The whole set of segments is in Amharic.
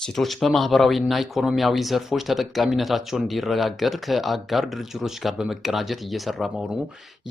ሴቶች በማህበራዊና ኢኮኖሚያዊ ዘርፎች ተጠቃሚነታቸውን እንዲረጋገጥ ከአጋር ድርጅቶች ጋር በመቀናጀት እየሰራ መሆኑ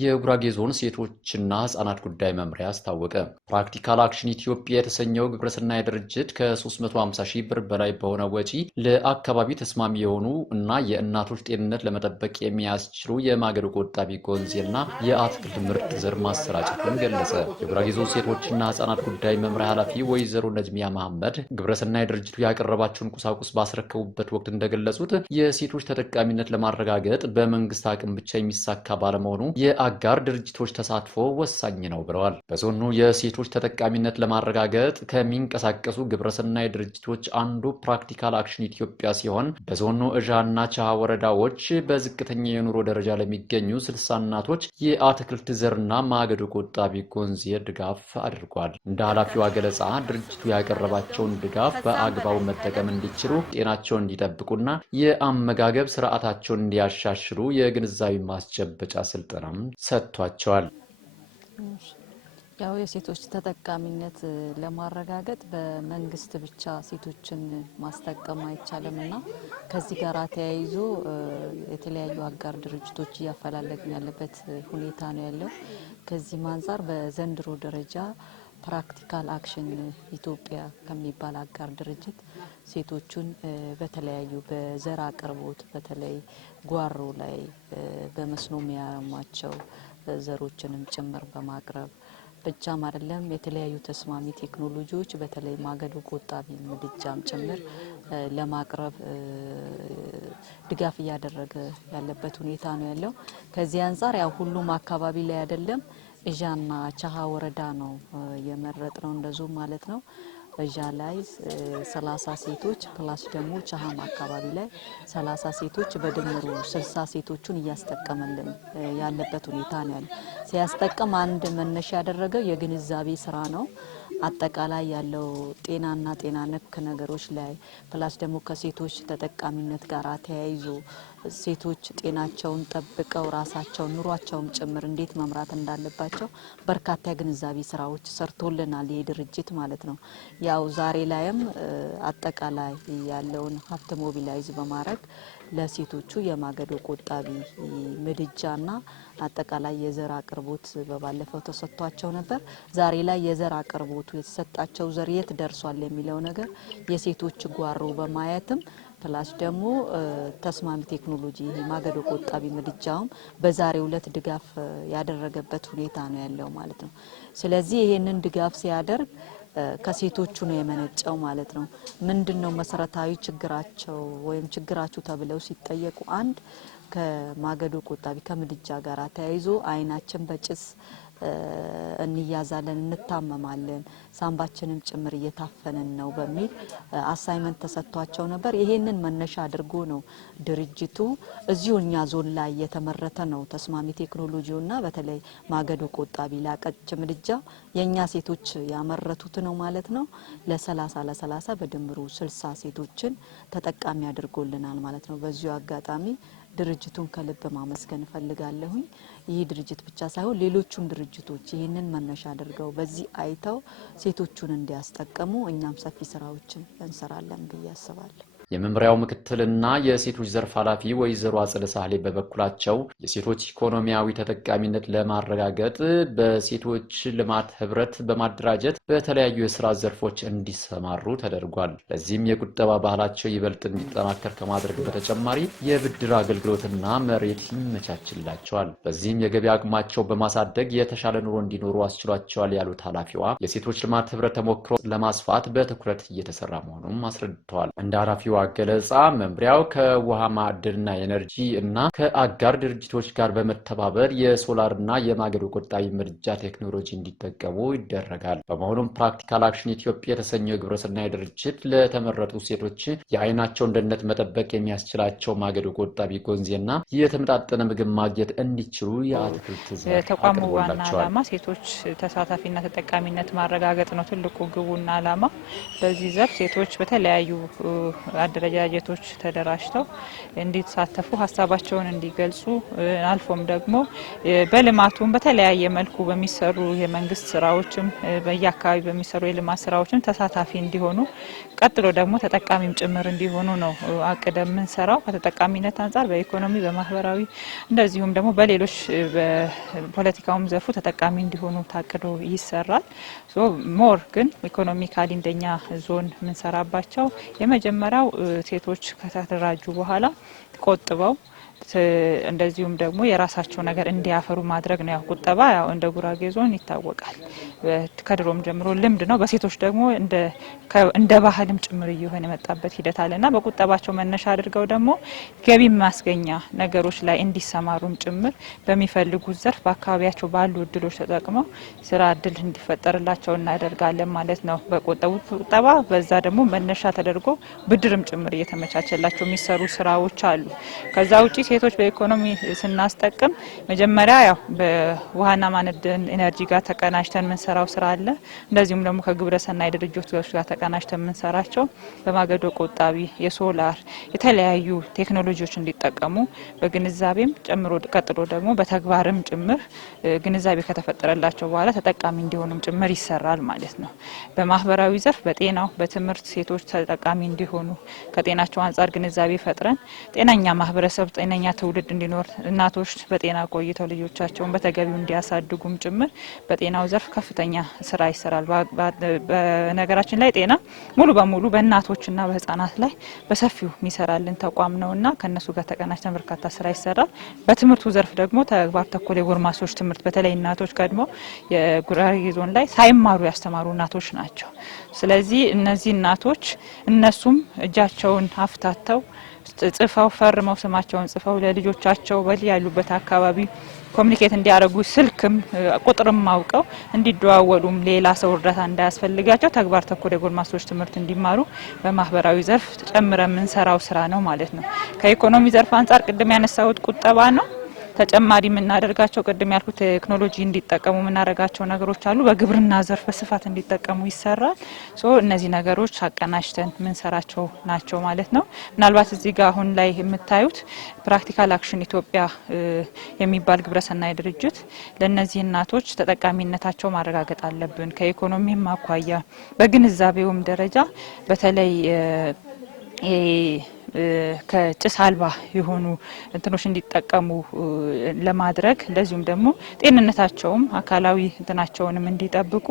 የጉራጌ ዞን ሴቶችና ህጻናት ጉዳይ መምሪያ አስታወቀ። ፕራክቲካል አክሽን ኢትዮጵያ የተሰኘው ግብረሰናይ ድርጅት ከ350 ሺህ ብር በላይ በሆነ ወጪ ለአካባቢ ተስማሚ የሆኑ እና የእናቶች ጤንነት ለመጠበቅ የሚያስችሉ የማገዶ ቆጣቢ ጎንዜና የአትክልት ምርጥ ዘር ማሰራጨቱን ገለጸ። የጉራጌ ዞን ሴቶችና ህጻናት ጉዳይ መምሪያ ኃላፊ ወይዘሮ ነጅሚያ መሐመድ ግብረሰናይ ድርጅቱ ያቀረባቸውን ቁሳቁስ ባስረከቡበት ወቅት እንደገለጹት የሴቶች ተጠቃሚነት ለማረጋገጥ በመንግስት አቅም ብቻ የሚሳካ ባለመሆኑ የአጋር ድርጅቶች ተሳትፎ ወሳኝ ነው ብለዋል። በዞኑ የሴቶች ተጠቃሚነት ለማረጋገጥ ከሚንቀሳቀሱ ግብረሰናይ ድርጅቶች አንዱ ፕራክቲካል አክሽን ኢትዮጵያ ሲሆን በዞኑ እዣና ቻሃ ወረዳዎች በዝቅተኛ የኑሮ ደረጃ ለሚገኙ 60 እናቶች የአትክልት ዘርና ማገዶ ቆጣቢ ጎንዜ ድጋፍ አድርጓል። እንደ ኃላፊዋ ገለጻ ድርጅቱ ያቀረባቸውን ድጋፍ በአግባቡ መጠቀም እንዲችሉ ጤናቸውን እንዲጠብቁና የአመጋገብ ስርዓታቸውን እንዲያሻሽሉ የግንዛቤ ማስጨበጫ ስልጠናም ሰጥቷቸዋል። ያው የሴቶች ተጠቃሚነት ለማረጋገጥ በመንግስት ብቻ ሴቶችን ማስጠቀም አይቻልምና ከዚህ ጋር ተያይዞ የተለያዩ አጋር ድርጅቶች እያፈላለግን ያለበት ሁኔታ ነው ያለው። ከዚህ አንፃር በዘንድሮ ደረጃ ፕራክቲካል አክሽን ኢትዮጵያ ከሚባል አጋር ድርጅት ሴቶቹን በተለያዩ በዘር አቅርቦት በተለይ ጓሮ ላይ በመስኖ የሚያማቸው ዘሮችንም ጭምር በማቅረብ ብቻም አይደለም የተለያዩ ተስማሚ ቴክኖሎጂዎች በተለይ ማገዶ ቆጣቢ ምድጃም ጭምር ለማቅረብ ድጋፍ እያደረገ ያለበት ሁኔታ ነው ያለው። ከዚህ አንፃር ያው ሁሉም አካባቢ ላይ አይደለም እዣና ቻሃ ወረዳ ነው የመረጥነው እንደዙ ማለት ነው። እዣ ላይ 30 ሴቶች ፕላስ ደግሞ ቻሃም አካባቢ ላይ 30 ሴቶች በድምሩ 60 ሴቶቹን እያስጠቀመልን ያለበት ሁኔታ ነው ያለው። ሲያስጠቀም አንድ መነሻ ያደረገው የግንዛቤ ስራ ነው። አጠቃላይ ያለው ጤናና ጤና ነክ ነገሮች ላይ ፕላስ ደግሞ ከሴቶች ተጠቃሚነት ጋር ተያይዞ ሴቶች ጤናቸውን ጠብቀው ራሳቸውን ኑሯቸውን ጭምር እንዴት መምራት እንዳለባቸው በርካታ የግንዛቤ ስራዎች ሰርቶልናል ይሄ ድርጅት ማለት ነው። ያው ዛሬ ላይም አጠቃላይ ያለውን ሀብት ሞቢላይዝ በማድረግ ለሴቶቹ የማገዶ ቆጣቢ ምድጃና አጠቃላይ የዘር አቅርቦት በባለፈው ተሰጥቷቸው ነበር። ዛሬ ላይ የዘር አቅርቦቱ የተሰጣቸው ዘር የት ደርሷል የሚለው ነገር የሴቶች ጓሮ በማየትም ፕላስ ደግሞ ተስማሚ ቴክኖሎጂ ማገዶ ቆጣቢ ምድጃውም በዛሬው ዕለት ድጋፍ ያደረገበት ሁኔታ ነው ያለው ማለት ነው። ስለዚህ ይሄንን ድጋፍ ሲያደርግ ከሴቶቹ ነው የመነጨው ማለት ነው። ምንድነው መሰረታዊ ችግራቸው ወይም ችግራቹ ተብለው ሲጠየቁ አንድ ከማገዶ ቆጣቢ ከምድጃ ጋር ተያይዞ አይናችን በጭስ እንያዛለን እንታመማለን ሳምባችንም ጭምር እየታፈነን ነው በሚል አሳይመንት ተሰጥቷቸው ነበር። ይሄንን መነሻ አድርጎ ነው ድርጅቱ እዚሁኛ ዞን ላይ የተመረተ ነው ተስማሚ ቴክኖሎጂውና በተለይ ማገዶ ቆጣቢ ላቀጭ ምድጃ የኛ ሴቶች ያመረቱት ነው ማለት ነው። ለ30 በድምሩ 60 ሴቶችን ተጠቃሚ አድርጎልናል ማለት ነው። በዚሁ አጋጣሚ ድርጅቱን ከልብ ማመስገን ፈልጋለሁኝ። ይህ ድርጅት ብቻ ሳይሆን ሌሎቹም ድርጅቶች ይህንን መነሻ አድርገው በዚህ አይተው ሴቶቹን እንዲያስጠቀሙ እኛም ሰፊ ስራዎችን እንሰራለን ብዬ አስባለሁ። የመምሪያው ምክትልና የሴቶች ዘርፍ ኃላፊ ወይዘሮ አጸደ ሳህሌ በበኩላቸው የሴቶች ኢኮኖሚያዊ ተጠቃሚነት ለማረጋገጥ በሴቶች ልማት ህብረት በማደራጀት በተለያዩ የስራ ዘርፎች እንዲሰማሩ ተደርጓል። ለዚህም የቁጠባ ባህላቸው ይበልጥ እንዲጠናከር ከማድረግ በተጨማሪ የብድር አገልግሎትና መሬት ይመቻችላቸዋል። በዚህም የገቢ አቅማቸው በማሳደግ የተሻለ ኑሮ እንዲኖሩ አስችሏቸዋል ያሉት ኃላፊዋ የሴቶች ልማት ህብረት ተሞክሮ ለማስፋት በትኩረት እየተሰራ መሆኑን አስረድተዋል። እንደ ኃላፊዋ ገለጻ መምሪያው ከውሃ ማዕድንና ኤነርጂ እና ከአጋር ድርጅቶች ጋር በመተባበር የሶላርና የማገዶ ቆጣቢ ምድጃ ቴክኖሎጂ እንዲጠቀሙ ይደረጋል። በመሆኑም ፕራክቲካል አክሽን ኢትዮጵያ የተሰኘው ግብረሰናይ ድርጅት ለተመረጡ ሴቶች የአይናቸውን ደህንነት መጠበቅ የሚያስችላቸው ማገዶ ቆጣቢ ጎንዜና የተመጣጠነ ምግብ ማግኘት እንዲችሉ የአትክልት ዘር ተቋሙ ዋና ዓላማ ሴቶች ተሳታፊና ተጠቃሚነት ማረጋገጥ ነው ትልቁ ግቡና ዓላማ። በዚህ ዘርፍ ሴቶች በተለያዩ አደረጃጀቶች ተደራጅተው እንዲሳተፉ ሀሳባቸውን እንዲገልጹ አልፎም ደግሞ በልማቱም በተለያየ መልኩ በሚሰሩ የመንግስት ስራዎችም በየአካባቢ በሚሰሩ የልማት ስራዎችም ተሳታፊ እንዲሆኑ ቀጥሎ ደግሞ ተጠቃሚም ጭምር እንዲሆኑ ነው አቅደም ምንሰራው። ከተጠቃሚነት አንጻር በኢኮኖሚ በማህበራዊ እንደዚሁም ደግሞ በሌሎች በፖለቲካውም ዘርፉ ተጠቃሚ እንዲሆኑ ታቅዶ ይሰራል። ሞር ግን ኢኮኖሚካሊ እንደኛ ዞን ምንሰራባቸው የመጀመሪያው ሴቶች ከተደራጁ በኋላ ቆጥበው እንደዚሁም ደግሞ የራሳቸው ነገር እንዲያፈሩ ማድረግ ነው። ያው ቁጠባ ያው እንደ ጉራጌ ዞን ይታወቃል፣ ከድሮም ጀምሮ ልምድ ነው። በሴቶች ደግሞ እንደ ባህልም ጭምር እየሆነ የመጣበት ሂደት አለና በቁጠባቸው መነሻ አድርገው ደግሞ ገቢ ማስገኛ ነገሮች ላይ እንዲሰማሩም ጭምር በሚፈልጉት ዘርፍ በአካባቢያቸው ባሉ እድሎች ተጠቅመው ስራ እድል እንዲፈጠርላቸው እናደርጋለን ማለት ነው። በቆጠቡት ቁጠባ በዛ ደግሞ መነሻ ተደርጎ ብድርም ጭምር እየተመቻቸላቸው የሚሰሩ ስራዎች አሉ። ከዛ ውጪ ሴቶች በኢኮኖሚ ስናስጠቅም መጀመሪያ ያው በውሃና ማዕድን ኢነርጂ ጋር ተቀናጅተን ምንሰራው ስራ አለ። እንደዚሁም ደግሞ ከግብረ ሰናይ ድርጅቶች ጋር ተቀናጅተን ምንሰራቸው በማገዶ ቆጣቢ የሶላር የተለያዩ ቴክኖሎጂዎች እንዲጠቀሙ በግንዛቤም ጨምሮ ቀጥሎ ደግሞ በተግባርም ጭምር ግንዛቤ ከተፈጠረላቸው በኋላ ተጠቃሚ እንዲሆኑም ጭምር ይሰራል ማለት ነው። በማህበራዊ ዘርፍ በጤናው በትምህርት ሴቶች ተጠቃሚ እንዲሆኑ ከጤናቸው አንጻር ግንዛቤ ፈጥረን ጤናኛ ማህበረሰብ ጤነኛ ትውልድ እንዲኖር እናቶች በጤና ቆይተው ልጆቻቸውን በተገቢው እንዲያሳድጉም ጭምር በጤናው ዘርፍ ከፍተኛ ስራ ይሰራል። በነገራችን ላይ ጤና ሙሉ በሙሉ በእናቶችና በህፃናት ላይ በሰፊው የሚሰራልን ተቋም ነውና ከነሱ ጋር ተቀናጅተን በርካታ ስራ ይሰራል። በትምህርቱ ዘርፍ ደግሞ ተግባር ተኮር የጎርማሶች ትምህርት በተለይ እናቶች ቀድሞ የጉራጌ ዞን ላይ ሳይማሩ ያስተማሩ እናቶች ናቸው። ስለዚህ እነዚህ እናቶች እነሱም እጃቸውን አፍታተው ጽፈው ፈርመው ስማቸውን ጽፈው ለልጆቻቸው ያሉበት አካባቢ ኮሚኒኬት እንዲያደርጉ ስልክም ቁጥርም አውቀው እንዲደዋወሉም ሌላ ሰው እርዳታ እንዳያስፈልጋቸው ተግባር ተኮር የጎልማሶች ትምህርት እንዲማሩ በማህበራዊ ዘርፍ ጨምረን ምንሰራው ስራ ነው ማለት ነው። ከኢኮኖሚ ዘርፍ አንጻር ቅድም ያነሳሁት ቁጠባ ነው። ተጨማሪ የምናደርጋቸው ቅድም ያልኩት ቴክኖሎጂ እንዲጠቀሙ የምናደርጋቸው ነገሮች አሉ። በግብርና ዘርፍ በስፋት እንዲጠቀሙ ይሰራል። እነዚህ ነገሮች አቀናጅተን ምንሰራቸው ናቸው ማለት ነው። ምናልባት እዚህ ጋር አሁን ላይ የምታዩት ፕራክቲካል አክሽን ኢትዮጵያ የሚባል ግብረሰናይ ድርጅት ለነዚህ እናቶች ተጠቃሚነታቸው ማረጋገጥ አለብን ከኢኮኖሚም አኳያ በግንዛቤውም ደረጃ በተለይ ከጭስ አልባ የሆኑ እንትኖች እንዲጠቀሙ ለማድረግ እንደዚሁም ደግሞ ጤንነታቸውም አካላዊ እንትናቸውንም እንዲጠብቁ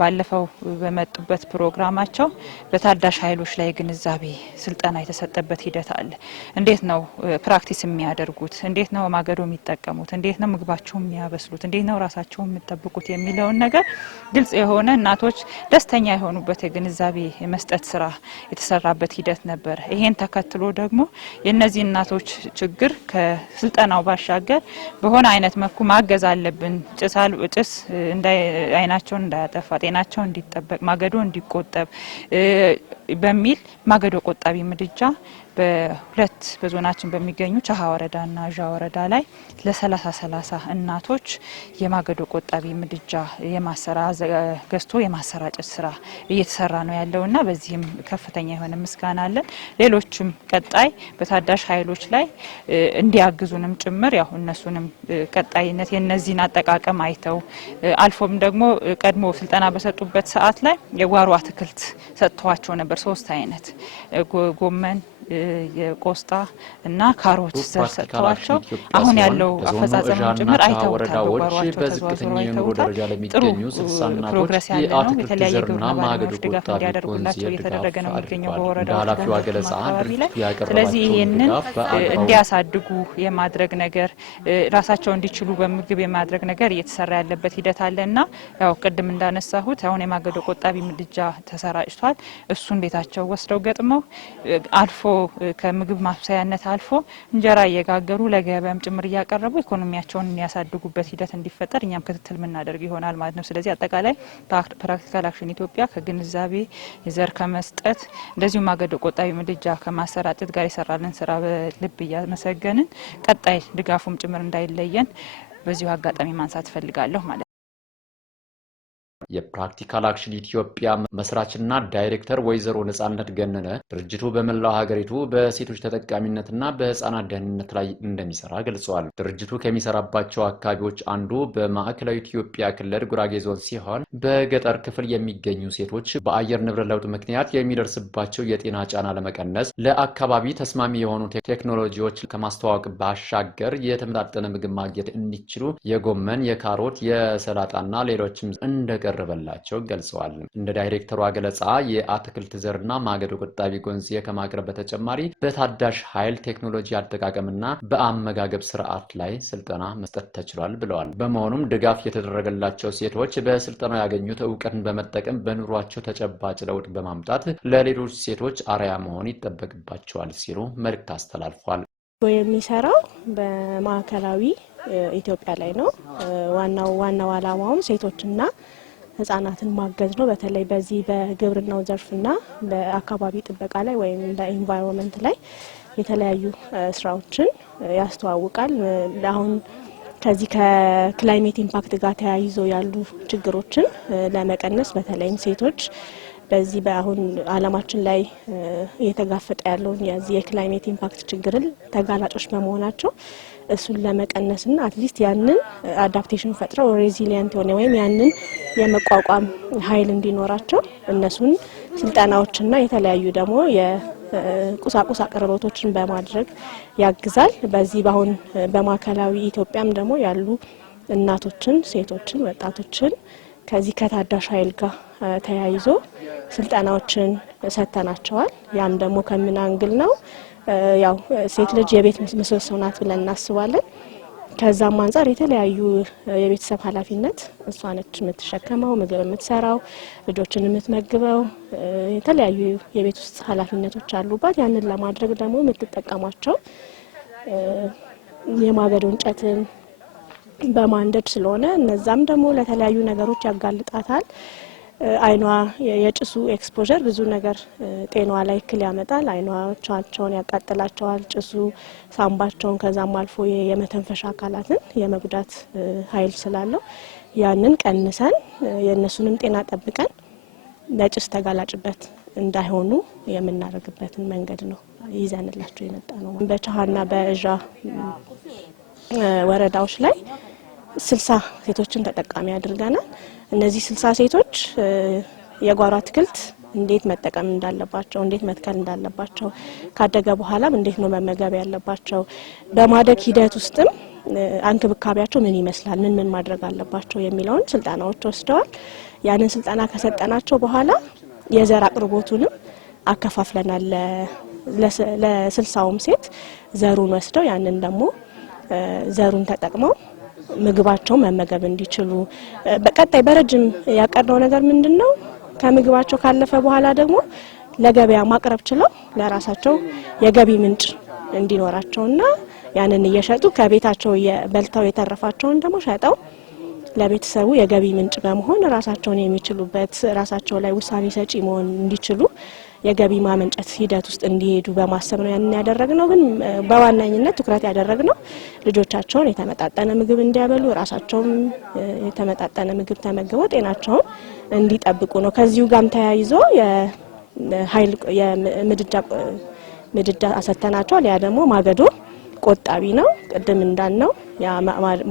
ባለፈው በመጡበት ፕሮግራማቸው በታዳሽ ኃይሎች ላይ ግንዛቤ ስልጠና የተሰጠበት ሂደት አለ። እንዴት ነው ፕራክቲስ የሚያደርጉት፣ እንዴት ነው ማገዶ የሚጠቀሙት፣ እንዴት ነው ምግባቸውን የሚያበስሉት፣ እንዴት ነው ራሳቸውን የሚጠብቁት የሚለውን ነገር ግልጽ የሆነ እናቶች ደስተኛ የሆኑበት የግንዛቤ የመስጠት ስራ የተሰራበት ሂደት ነበር። ይሄን ተከትሎ ደግሞ የነዚህ እናቶች ችግር ከስልጠናው ባሻገር በሆነ አይነት መልኩ ማገዝ አለብን፣ ጭስ አይናቸውን እንዳያጠፋ ጤናቸውን እንዲጠበቅ ማገዶ እንዲቆጠብ በሚል ማገዶ ቆጣቢ ምድጃ በሁለት በዞናችን በሚገኙ ቻሃ ወረዳና ዣ ወረዳ ላይ ለ30 እናቶች የማገዶ ቆጣቢ ምድጃ የማሰራ ገዝቶ የማሰራጨት ስራ እየተሰራ ነው ያለውና በዚህም ከፍተኛ የሆነ ምስጋና አለን። ሌሎችም ቀጣይ በታዳሽ ኃይሎች ላይ እንዲያግዙንም ጭምር ያው እነሱንም ቀጣይነት የነዚህን አጠቃቀም አይተው አልፎም ደግሞ ቀድሞ ስልጠና በሰጡበት ሰዓት ላይ የጓሮ አትክልት ሰጥተዋቸው ነበር። 3 አይነት ጎመን የቆስጣ እና ካሮት ዘር ሰጥተዋቸው አሁን ያለው አፈጻጸም ጭምር አይተውታል። በዝቅተኛ የኑሮ ደረጃ ለሚገኙ 60 እናቶች የአትክልት ዘርና ማገዶ ቆጣቢ እንዲያደርጉላቸው እየተደረገ ነው የሚገኘው በወረዳው ኃላፊው አገለጻ ድርጅቱ ያቀረባቸው። ስለዚህ ይሄንን እንዲያሳድጉ የማድረግ ነገር ራሳቸው እንዲችሉ በምግብ የማድረግ ነገር እየተሰራ ያለበት ሂደት አለና ያው ቅድም እንዳነሳሁት አሁን የማገዶ ቆጣቢ ምድጃ ተሰራጭቷል። እሱን ቤታቸው ወስደው ገጥመው አልፎ ከምግብ ማብሰያነት አልፎ እንጀራ እየጋገሩ ለገበያም ጭምር እያቀረቡ ኢኮኖሚያቸውን የሚያሳድጉበት ሂደት እንዲፈጠር እኛም ክትትል ምናደርግ ይሆናል ማለት ነው። ስለዚህ አጠቃላይ ፕራክቲካል አክሽን ኢትዮጵያ ከግንዛቤ የዘር ከመስጠት እንደዚሁም ማገዶ ቆጣቢ ምድጃ ከማሰራጨት ጋር የሰራልን ስራ በልብ እያመሰገንን ቀጣይ ድጋፉም ጭምር እንዳይለየን በዚሁ አጋጣሚ ማንሳት ፈልጋለሁ ማለት ነው። የፕራክቲካል አክሽን ኢትዮጵያ መስራችና ዳይሬክተር ወይዘሮ ነጻነት ገነነ ድርጅቱ በመላው ሀገሪቱ በሴቶች ተጠቃሚነትና በህፃናት ደህንነት ላይ እንደሚሰራ ገልጸዋል። ድርጅቱ ከሚሰራባቸው አካባቢዎች አንዱ በማዕከላዊ ኢትዮጵያ ክልል ጉራጌ ዞን ሲሆን በገጠር ክፍል የሚገኙ ሴቶች በአየር ንብረት ለውጥ ምክንያት የሚደርስባቸው የጤና ጫና ለመቀነስ ለአካባቢ ተስማሚ የሆኑ ቴክኖሎጂዎች ከማስተዋወቅ ባሻገር የተመጣጠነ ምግብ ማግኘት እንዲችሉ የጎመን፣ የካሮት፣ የሰላጣና ሌሎችም እንደቀረበላቸው ገልጸዋል። እንደ ዳይሬክተሯ ገለጻ የአትክልት ዘርና ማገዶ ቆጣቢ ጎንዜ ከማቅረብ በተጨማሪ በታዳሽ ኃይል ቴክኖሎጂ አጠቃቀምና በአመጋገብ ስርዓት ላይ ስልጠና መስጠት ተችሏል ብለዋል። በመሆኑም ድጋፍ የተደረገላቸው ሴቶች በስልጠናው ያገኙት እውቀትን በመጠቀም በኑሯቸው ተጨባጭ ለውጥ በማምጣት ለሌሎች ሴቶች አርአያ መሆን ይጠበቅባቸዋል ሲሉ መልእክት አስተላልፏል። የሚሰራው በማዕከላዊ ኢትዮጵያ ላይ ነው። ዋናው ዓላማውም ሴቶችና ህጻናትን ማገዝ ነው። በተለይ በዚህ በግብርናው ዘርፍና በአካባቢ ጥበቃ ላይ ወይም በኢንቫይሮንመንት ላይ የተለያዩ ስራዎችን ያስተዋውቃል። አሁን ከዚህ ከክላይሜት ኢምፓክት ጋር ተያይዞ ያሉ ችግሮችን ለመቀነስ በተለይም ሴቶች በዚህ በአሁን ዓለማችን ላይ እየተጋፈጠ ያለውን የዚህ የክላይሜት ኢምፓክት ችግርን ተጋላጮች በመሆናቸው እሱን ለመቀነስና አትሊስት ያንን አዳፕቴሽን ፈጥረው ሬዚሊየንት የሆነ ወይም ያንን የመቋቋም ኃይል እንዲኖራቸው እነሱን ስልጠናዎችና የተለያዩ ደግሞ የቁሳቁስ አቅርቦቶችን በማድረግ ያግዛል። በዚህ በአሁን በማዕከላዊ ኢትዮጵያም ደግሞ ያሉ እናቶችን፣ ሴቶችን፣ ወጣቶችን ከዚህ ከታዳሽ ኃይል ጋር ተያይዞ ስልጠናዎችን ሰጥተናቸዋል። ያም ደግሞ ከምን አንግል ነው? ያው ሴት ልጅ የቤት ምሰሶ ናት ብለን እናስባለን። ከዛም አንጻር የተለያዩ የቤተሰብ ኃላፊነት እሷ ነች የምትሸከመው፣ ምግብ የምትሰራው፣ ልጆችን የምትመግበው፣ የተለያዩ የቤት ውስጥ ኃላፊነቶች አሉባት። ያንን ለማድረግ ደግሞ የምትጠቀማቸው የማገዶ እንጨትን በማንደድ ስለሆነ እነዛም ደግሞ ለተለያዩ ነገሮች ያጋልጣታል። አይኗ የጭሱ ኤክስፖዠር ብዙ ነገር ጤናዋ ላይ እክል ያመጣል። አይኗቸውን ያቃጥላቸዋል ጭሱ፣ ሳምባቸውን፣ ከዛም አልፎ የመተንፈሻ አካላትን የመጉዳት ኃይል ስላለው ያንን ቀንሰን የእነሱንም ጤና ጠብቀን ለጭስ ተጋላጭበት እንዳይሆኑ የምናደርግበትን መንገድ ነው ይዘንላቸው የመጣ ነው። በቻሃና በእዣ ወረዳዎች ላይ 60 ሴቶችን ተጠቃሚ አድርገናል። እነዚህ 60 ሴቶች የጓሮ አትክልት እንዴት መጠቀም እንዳለባቸው፣ እንዴት መትከል እንዳለባቸው፣ ካደገ በኋላም እንዴት ነው መመገብ ያለባቸው፣ በማደግ ሂደት ውስጥም አንክብካቤያቸው ምን ይመስላል፣ ምን ማድረግ አለባቸው የሚለውን ስልጠናዎች ወስደዋል። ያንን ስልጠና ከሰጠናቸው በኋላ የዘር አቅርቦቱንም አከፋፍለናል። ለ60ውም ሴት ዘሩን ወስደው ያንን ደግሞ ዘሩን ተጠቅመው ምግባቸው መመገብ እንዲችሉ በቀጣይ በረጅም ያቀርነው ነገር ምንድነው? ከምግባቸው ካለፈ በኋላ ደግሞ ለገበያ ማቅረብ ችለው ለራሳቸው የገቢ ምንጭ እንዲኖራቸውና ያንን እየሸጡ ከቤታቸው በልተው የተረፋቸውን ደግሞ ሸጠው ለቤተሰቡ የገቢ ምንጭ በመሆን ራሳቸውን የሚችሉበት ራሳቸው ላይ ውሳኔ ሰጪ መሆን እንዲችሉ የገቢ ማመንጨት ሂደት ውስጥ እንዲሄዱ በማሰብ ነው ያንን ያደረግነው። ግን በዋናኝነት ትኩረት ያደረግነው ልጆቻቸውን የተመጣጠነ ምግብ እንዲያበሉ ራሳቸውም የተመጣጠነ ምግብ ተመግበው ጤናቸውን እንዲጠብቁ ነው። ከዚሁ ጋርም ተያይዞ የኃይል ምድጃ አሰተናቸዋል። ያ ደግሞ ማገዶ ቆጣቢ ነው። ቅድም እንዳልነው ያ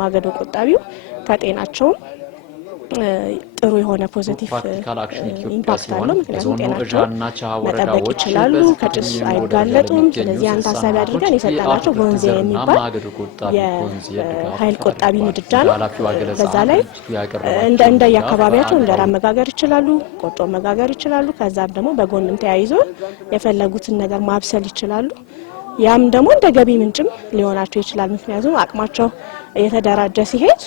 ማገዶ ቆጣቢው ከጤናቸውም ጥሩ የሆነ ፖዚቲቭ ኢምፓክት አለው። ምክንያቱም ጤናቸውን መጠበቅ ይችላሉ፣ ከጭስ አይጋለጡም። ስለዚህ ያን ታሳቢ አድርገን የሰጠናቸው ጎንዜ የሚባል የኃይል ቆጣቢ ምድጃ ነው። በዛ ላይ እንደ የአካባቢያቸው እንጀራ መጋገር ይችላሉ፣ ቆጮ መጋገር ይችላሉ። ከዛም ደግሞ በጎንም ተያይዞ የፈለጉትን ነገር ማብሰል ይችላሉ። ያም ደግሞ እንደ ገቢ ምንጭም ሊሆናቸው ይችላል። ምክንያቱም አቅማቸው እየተደራጀ ሲሄድ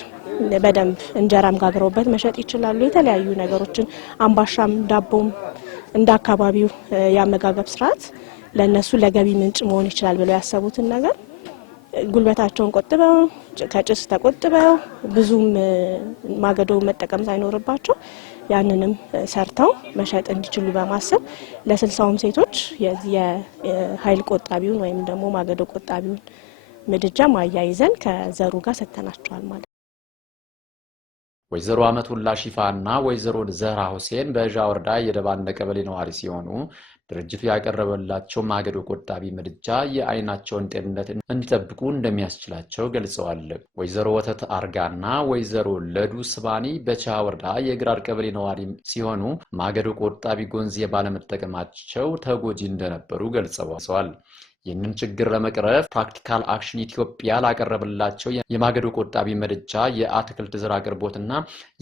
በደንብ እንጀራም ጋግረውበት መሸጥ ይችላሉ። የተለያዩ ነገሮችን አምባሻም ዳቦም እንደ አካባቢው ያመጋገብ ስርዓት ለነሱ ለገቢ ምንጭ መሆን ይችላል ብለው ያሰቡትን ነገር ጉልበታቸውን ቆጥበው ከጭስ ተቆጥበው ብዙም ማገዶ መጠቀም ሳይኖርባቸው ያንንም ሰርተው መሸጥ እንዲችሉ በማሰብ ለ60ውም ሴቶች የኃይል ቆጣቢውን ወይም ደግሞ ማገዶ ቆጣቢውን ምድጃ ማያይዘን ከዘሩ ጋር ሰተናቸዋል ማለት ወይዘሮ አመቱላ ሺፋና ወይዘሮ ዘህራ ሁሴን በጃ ወረዳ የደባነ ቀበሌ ነዋሪ ሲሆኑ ድርጅቱ ያቀረበላቸው ማገዶ ቆጣቢ ምድጃ የአይናቸውን ጤንነት እንዲጠብቁ እንደሚያስችላቸው ገልጸዋል። ወይዘሮ ወተት አርጋና ወይዘሮ ለዱ ስባኒ በቻ ወረዳ የግራር ቀበሌ ነዋሪ ሲሆኑ ማገዶ ቆጣቢ ጎንዜ ባለመጠቀማቸው ተጎጂ እንደነበሩ ገልጸዋል። ይህንን ችግር ለመቅረፍ ፕራክቲካል አክሽን ኢትዮጵያ ላቀረበላቸው የማገዶ ቆጣቢ ምድጃ የአትክልት ዘር አቅርቦትና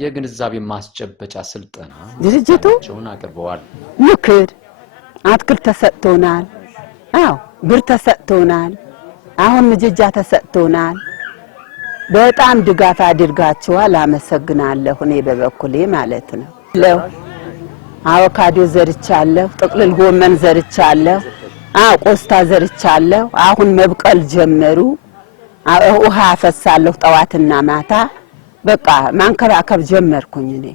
የግንዛቤ ማስጨበጫ ስልጠና ድርጅቱን አቅርበዋል። ምክር አትክልት ተሰጥቶናል። ብር ተሰጥቶናል። አሁን ምድጃ ተሰጥቶናል። በጣም ድጋፍ አድርጋችኋል። አመሰግናለሁ። እኔ በበኩሌ ማለት ነው። አቮካዶ ዘርቻለሁ፣ ጥቅልል ጎመን ዘርቻለሁ፣ ቆስታ ዘርቻለሁ። አሁን መብቀል ጀመሩ። ውሃ አፈሳለሁ ጠዋትና ማታ። በቃ ማንከባከብ ጀመርኩኝ። እኔ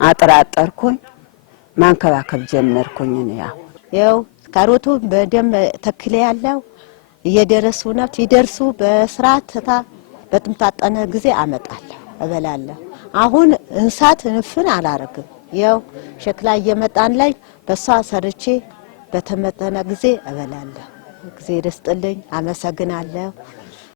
አጥራጠርኩኝ፣ ማንከባከብ ጀመርኩኝ። እኔ ያው ካሮቱ በደም ተክለ ያለው እየደረሱ ነው። ሲደርሱ በስርዓት በጥምጣጣነ ጊዜ አመጣለሁ፣ እበላለሁ። አሁን እንሳት ንፍን አላረግም። ያው ሸክላ እየመጣን ላይ በሷ ሰርቼ በተመጠነ ጊዜ እበላለሁ። ጊዜ ደስጥልኝ። አመሰግናለሁ።